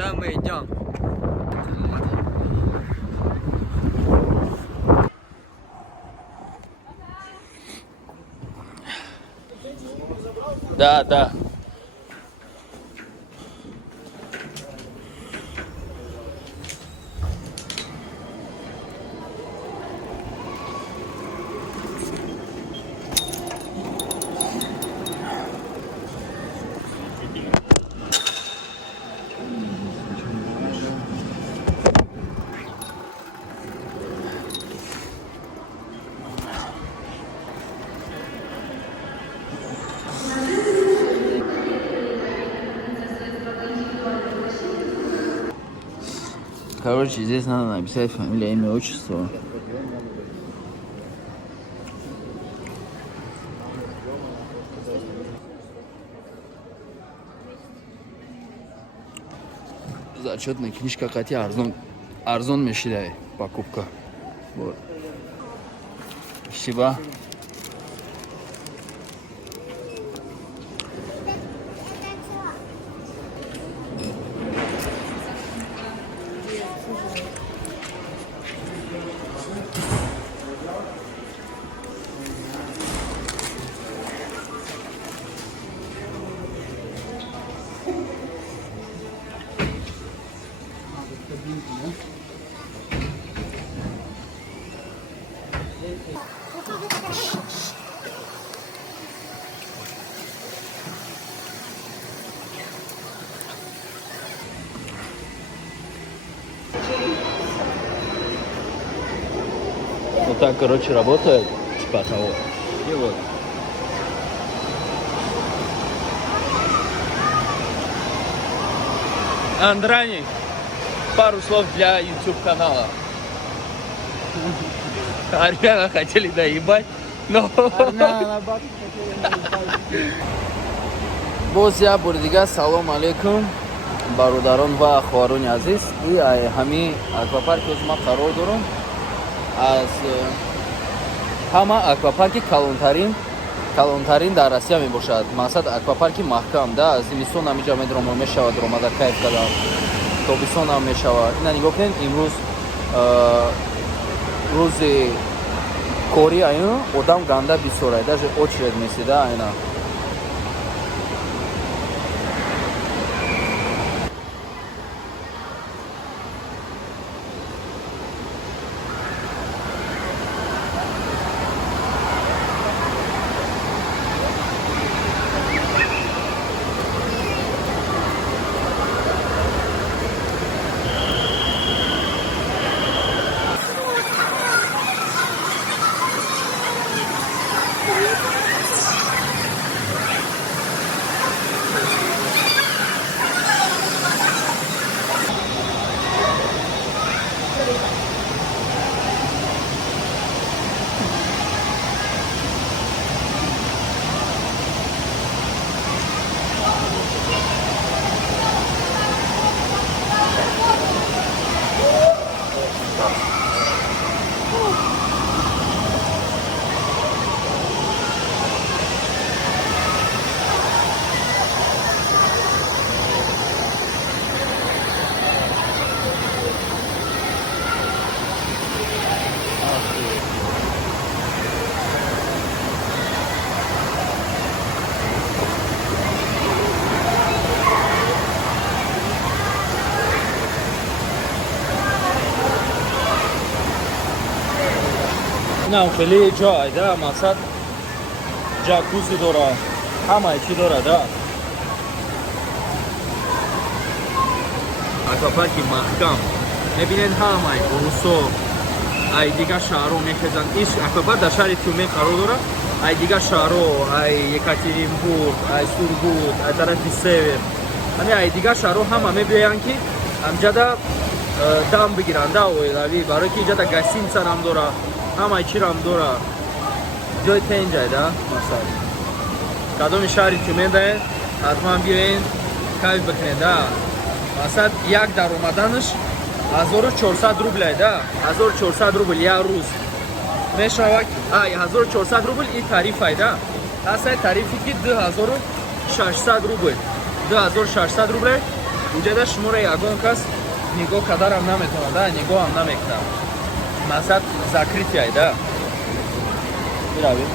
Куда мы идем? Да, да. Короче, здесь надо написать фамилия, имя, отчество. Зачетная книжка, хотя арзон мешает покупка. Вот. Спасибо. Вот так, короче, работает. Типа того. И вот. Андраник, пару слов для YouTube канала. Армяна хотели доебать, но... боз я бор дига салом алейкум бародарон ва хоҳарони азиз. И ҳамин аквапарки озма қарор дорам. аз ҳама аквапарки калонтарин дар Россия мебошад. Мақсад аквапарки маҳкам да, аз зимистон ҳамиҷа медромад мешавад ромада кайф кардан, тобистон ҳам мешавад. Ина нигоҳ кунед, имрӯз рӯзи кори айна одам ганда бисёр ай, даже очередь месида айна. Нам хеле ҷой да, мақсад ҷакузи дорад, ҳамаи чӣ дорад да. Аквапарки маҳкам. Мебинед ҳамаи Урусо, ай дигар шаҳрҳо мехезанд. Ин аквапарк дар шаҳри Тюмень қарор дорад. Ай дигар шаҳрҳо, ай Екатеринбург, ай Сургут, ай тарафи север. Ҳамин ай дигар шаҳрҳо ҳама мебиёянд ки ҳамҷада дам бигиранд да оилавӣ, барои ки инҷада гостиница ҳам дорад. ҳамаи чирам дора. ҷои тенҷай да, масал. Кадоми шаҳри Тюмень даен, ҳатман биёен, кайф бикунед да. Масал як даромаданаш 1400 рублай да. 1400 рубл як рӯз. Мешавад, 1400 рубл и тарифай да. Асай тарифи ки 2600 рубл. 2600 рублай уҷада шуморо ягон кас нигоҳ кадарам наметавонад, да, нигоҳам намекунам. Мақсад закритияй, да. Биравед.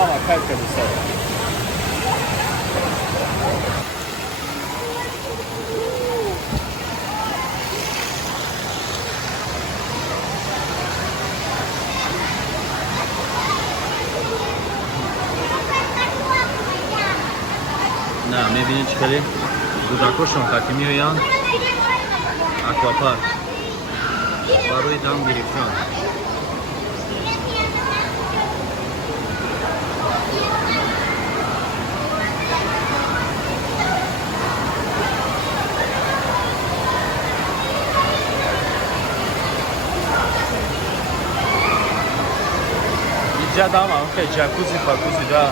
Ама кайф карди сар. На, мебинед чӣ кади кӯдакошон қати меоянд аквапарк барои дам гирифтан. Иҷа дам анхе ҷакузи пакузи да.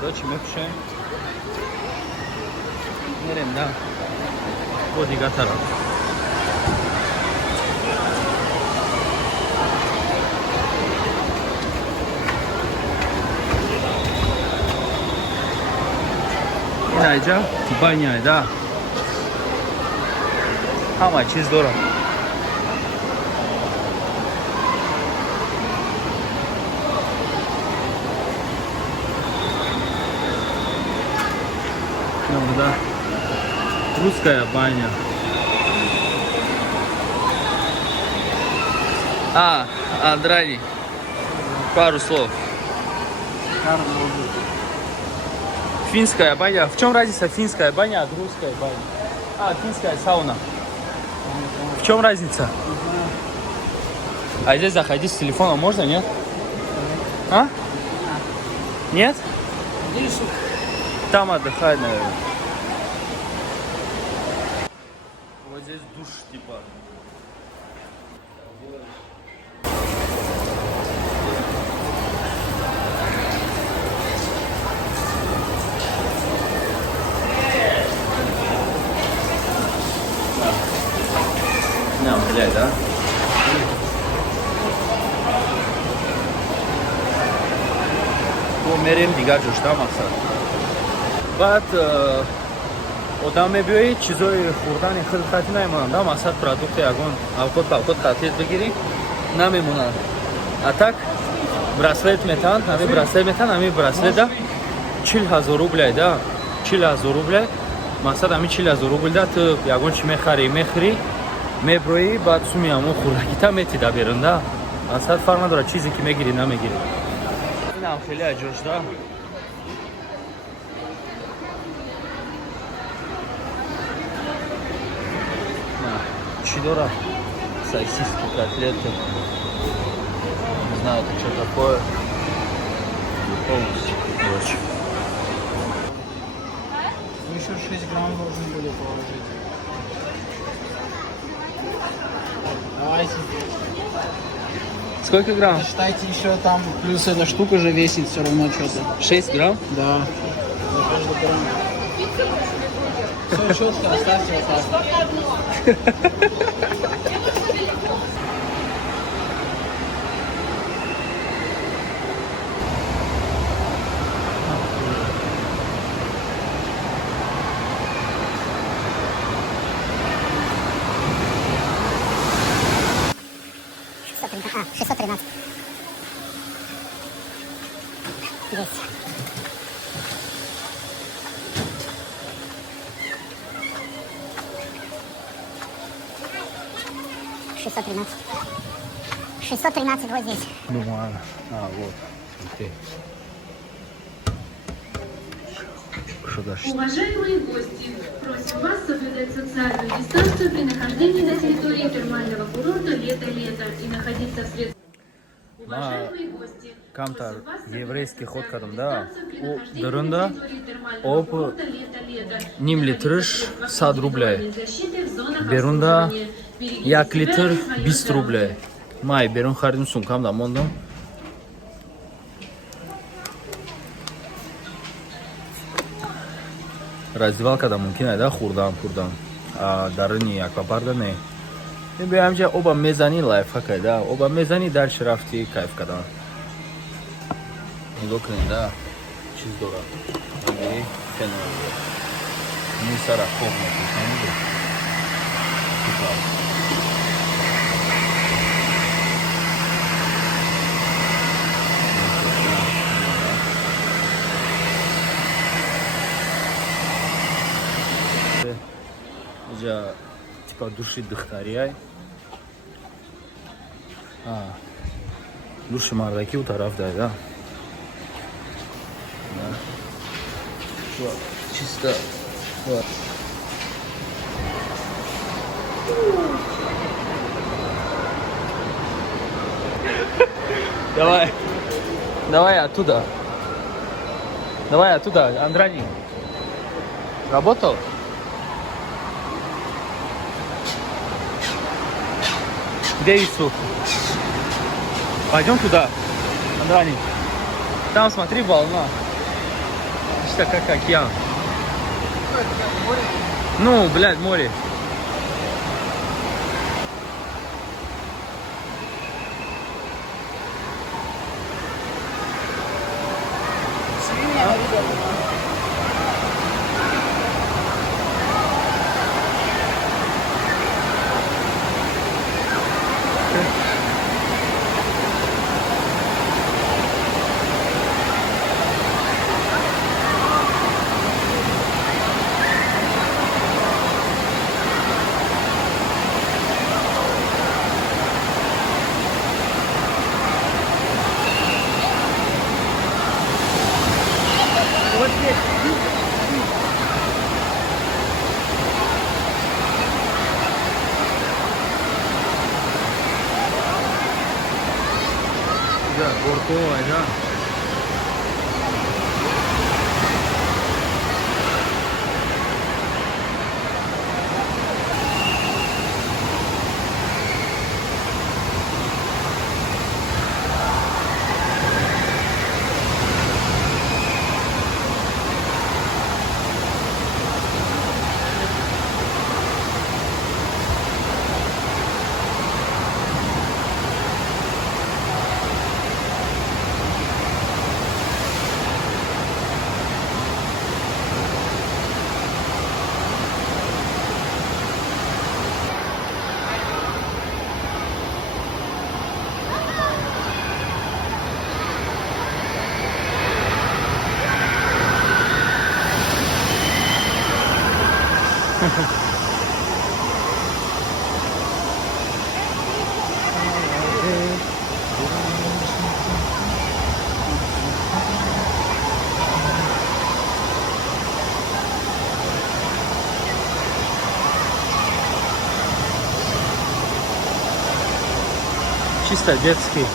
Короче, мепушем. Мерем, да. Вот дига тараф. Инаиджа баня, да. Ҳама чиз дорам. Да. Русская баня. Андрани. Пару слов. Финская баня. В чем разница финская баня от русской бани? Финская сауна. В чем разница? А здесь заходить с телефона можно, нет? Нет? Там отдыхать, наверное. Вот здесь душ, типа. Не, блядь, да? Мерем дигар ҷӯшта мақсад. Баъд одам мебиёи чизои хӯрдани хилқати намемонанд, мақсад продукти ягон авқот қатъият бигирӣ намемонанд. А так браслет метаҳанд, ҳамин браслета 40,000 рубля, да, 40,000 рубля. Мақсад ҳамин 40,000 рубля ту ягон чӣ мехӯрӣ, меброӣ, баъд суми ҳамон хӯрдагита метида берун, да. Мақсад фарқ надорад чизе ки мегирӣ намегирӣ. Инам хеле аҷош, да. Чё дора? Сосиски, котлеты. Не знаю, это что такое. Полностью. Короче. Еще 6 грамм должны были положить. Давайте. Сколько грамм? Считайте еще там, плюс эта штука же весит все равно что-то. 6 грамм? Да. За каждый грамм. Все четко, оставьте вот так. А, 613. 200. $613 вот здесь. Думаю, вот. Смотри. хорошо дошли. Уважаемые гости, просим вас соблюдать социальную дистанцию при нахождении на территории термального курорта «Лето-лето» и находиться в средствах. Уважаемые гости, Камтар просим вас еврейский ход соблюдать кадам, да. дистанцию при У нахождении дырында на территории термального об курорта «Лето-лето» и ним находиться литрыш в средствах 100 рублей. индивидуальной защиты в зонах Берунда обслуживания. Берегите 1 себя литр и свое 20 здоровье. рублей. Май берун хардим сумкам да мондам. Раздевалка да мумкин да хурдам. А дарни аквапарда не. Бе ҳамҷа оба мезани лайфхак да. Оба мезани дар шарафти кайф кадан. Нигоҳ кунед да. Чиз дорад. Мегири фенол. Мисара хоб мекунед. Инҷа типа души духтарияй. Души мардакӣ у тараф дай да. Чисто. Давай оттуда. Давай оттуда, Андроник. Работал? Где Исук? Пойдем туда, Андроник. Там смотри, волна. Что как океан. Ну, блядь, море. Да, горковая, да. Чисто детский.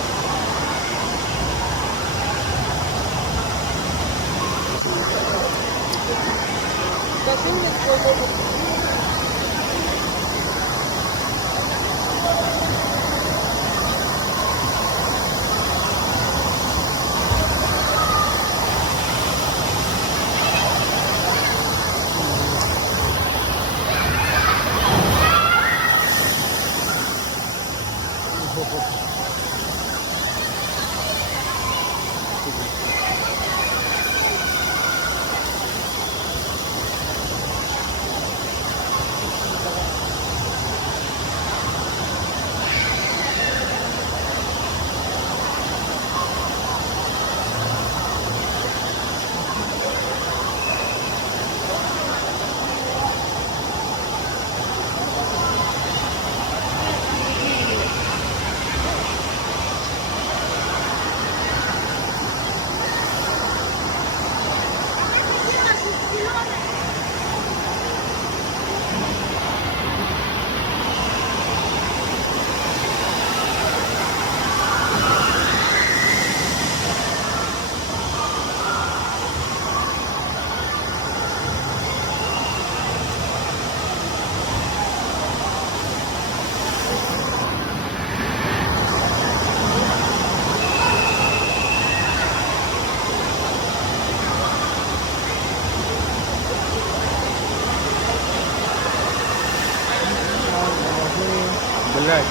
блядь.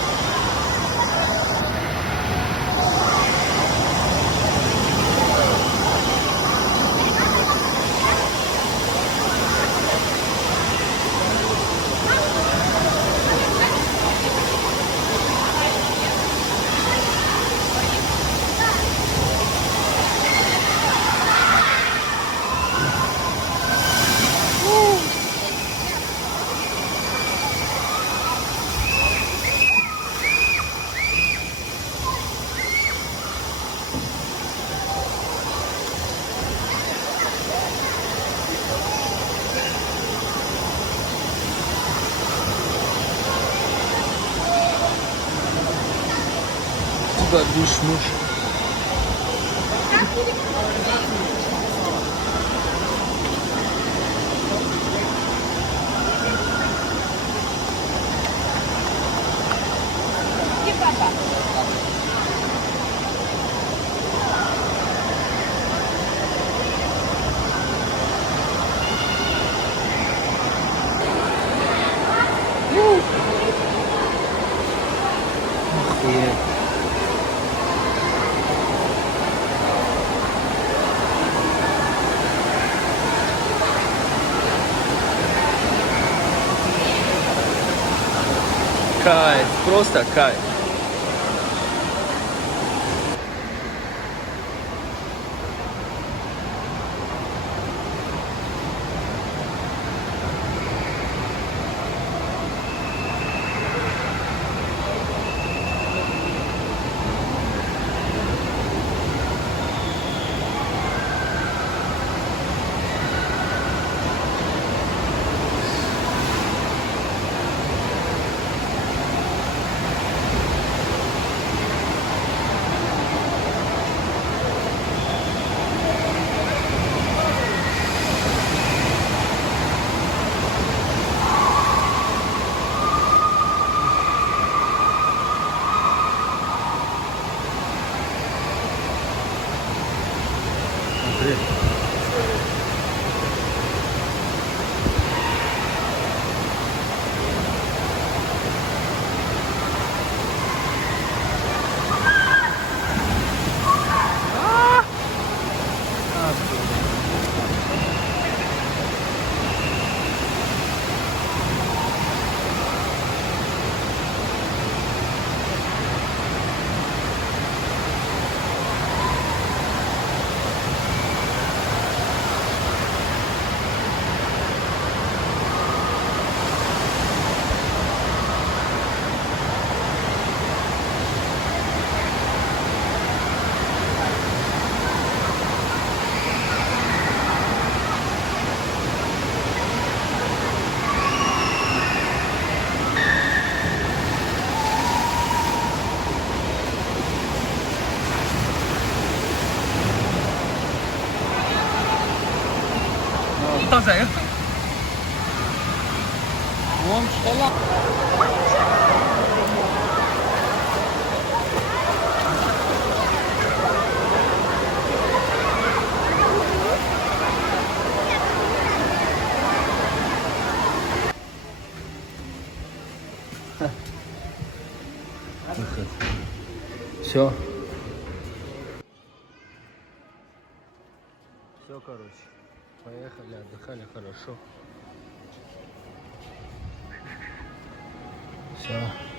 Bu da düşmüş. Охуеть. Кайф, просто кайф. Смотри. Там заяц. Вон что ли? Все. Все, короче. Поехали, отдыхали хорошо. Все.